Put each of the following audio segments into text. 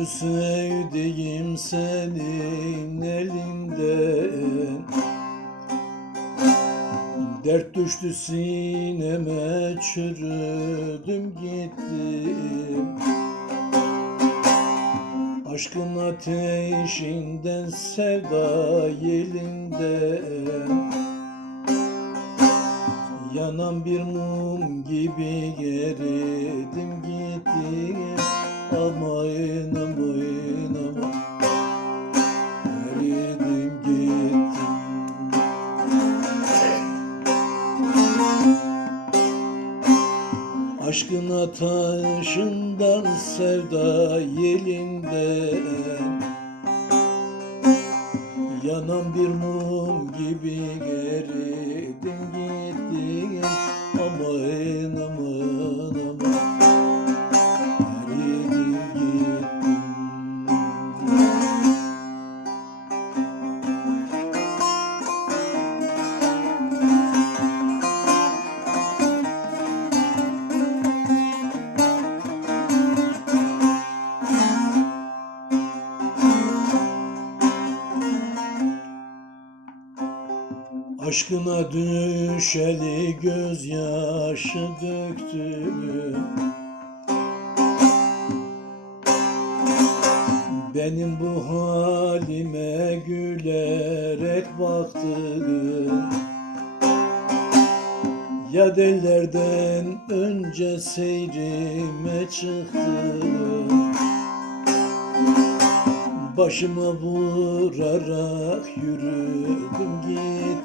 Yüzlü sevdiğim senin elinden. Dert düştü sineme çürüdüm gittim. Aşkın ateşinden sevda yelinden Yanan bir mum gibi geridim gittim Amayın amayın aman Eridim gittim Aşkın ateşinden sevda yelinden Yanan bir mum gibi geridim gittim Aman Aşkına düşeli gözyaşı döktüm Benim bu halime gülerek baktın Ya dellerden önce seyrime çıktın Başıma vurarak yürüdüm gittim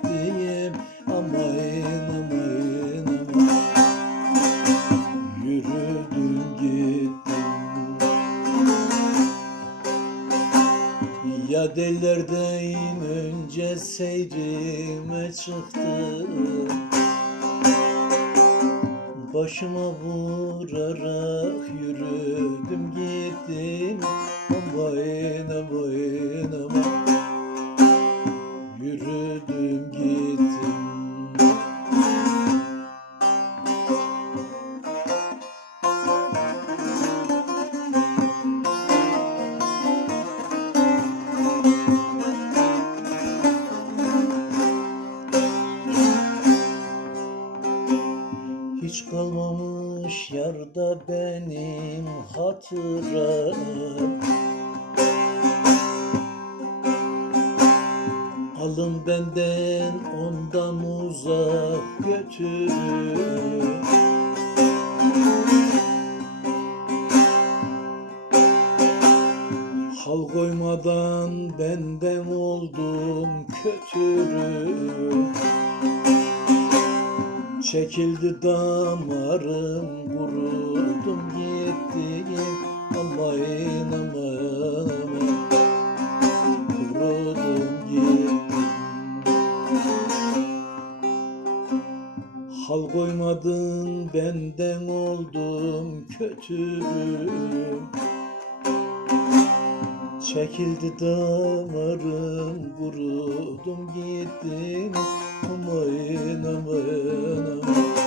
Ya dellerden önce seyrime çıktım Başıma vurarak yürüdüm gittim. Amayın amayın aman Yürüdüm Hiç kalmamış yarda benim hatıram. Alın benden ondan uzak götürün. Hal koymadan benden oldum kötürüm Çekildi damarım vururdum gittim Amayın aman aman Vururdum gittim Hal koymadın benden oldum kötürüm Çekildi damarım vurudum gittim Amayın aman aman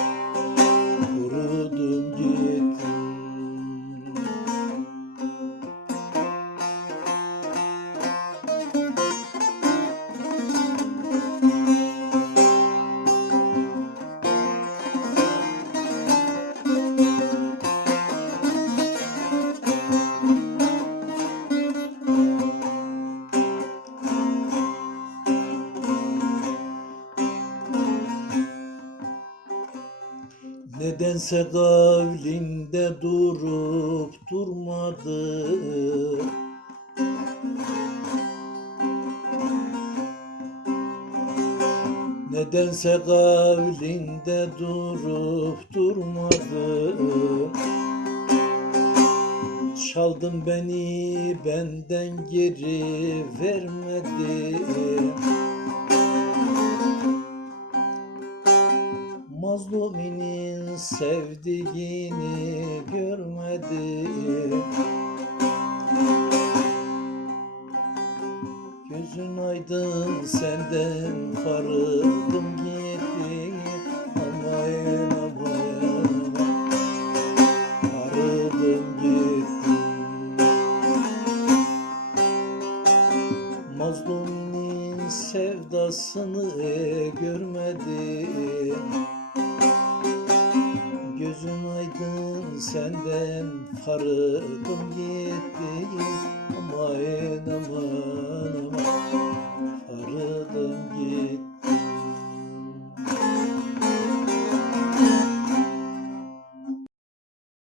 Nedense kavlinde durup durmadı. Nedense kavlinde durup durmadı. Çaldın beni benden geri vermedi mazlumin sevdiğini görmedi Gözün aydın senden farıldım gitti Amayın amaya farıldım gitti Mazlumin sevdasını görmedi Gözüm aydın senden farkım gitti Aman aman.